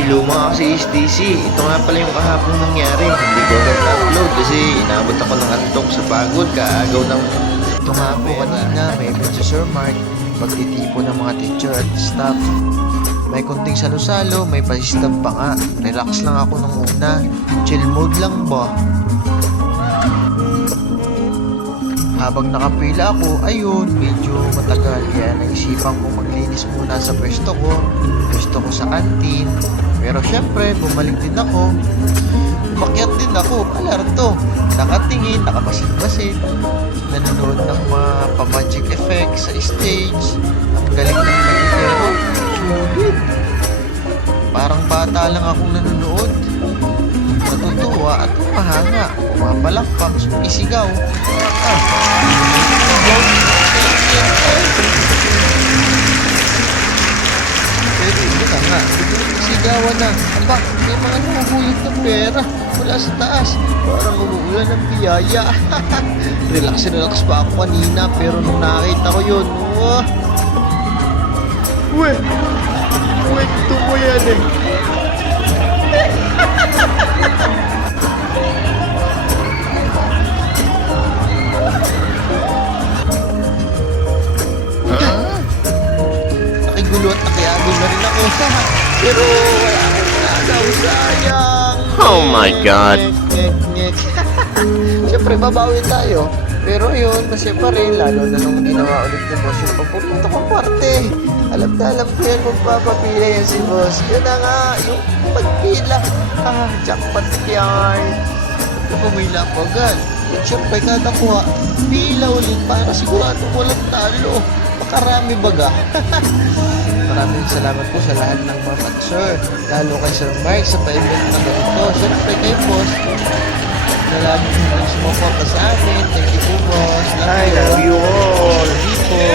Hello mga ka-CSTC, ito nga pala yung kahapon nangyari. Hindi ko agad na-upload kasi inabot ako ng antok sa pagod, kaagaw ng... Ito nga po kanina, may event sa Sir Mark, pagtitipo ng mga teacher at staff. May konting salo-salo, may pasistab pa nga. Relax lang ako nung una, chill mode lang ba? Habang nakapila ako, ayun, medyo matagal. Kaya naisipan ko maglinis muna sa pwesto ko sa kantin. Pero syempre, bumalik din ako. Umakyat din ako, alarto. Nakatingin, nakapasin-pasin. Nanonood ng mga pa-magic effects sa stage. Ang galing ng magigero. Sulit. Parang bata lang akong nanonood. Natutuwa at umahanga. Pumapalakpak, sumisigaw. Pero ito na nga, sigawan na. Aba, may mga namumulot ng pera mula sa taas. Parang umuulan ng biyaya. Relax pa ako kanina, pero nung nakita ko yun, ito mo yan eh. Nakigulo at nakiagol na rin ako. Pero wala akong nagaw, sayang. Oh my God. Ngek. Siyempre, babawi tayo. Pero yun, masaya pa rin. Lalo na nung ginawa ulit ni boss yung paborito kong parte. Alam na alam ko yan, magpapapila yan si boss. Yun na nga, yung pagpila. Jackpot yan. Pumila ko agad. At syempre, kada kuha, pila ulit para sigurado walang talo. Makarami baga. Maraming salamat po sa lahat ng mga sir. Lalo kay Sir Mark sa pa-event na ganito. Syempre kay boss, na lagi nang sumuporta sa amin. Thank you po boss. I love you all. Hindi po.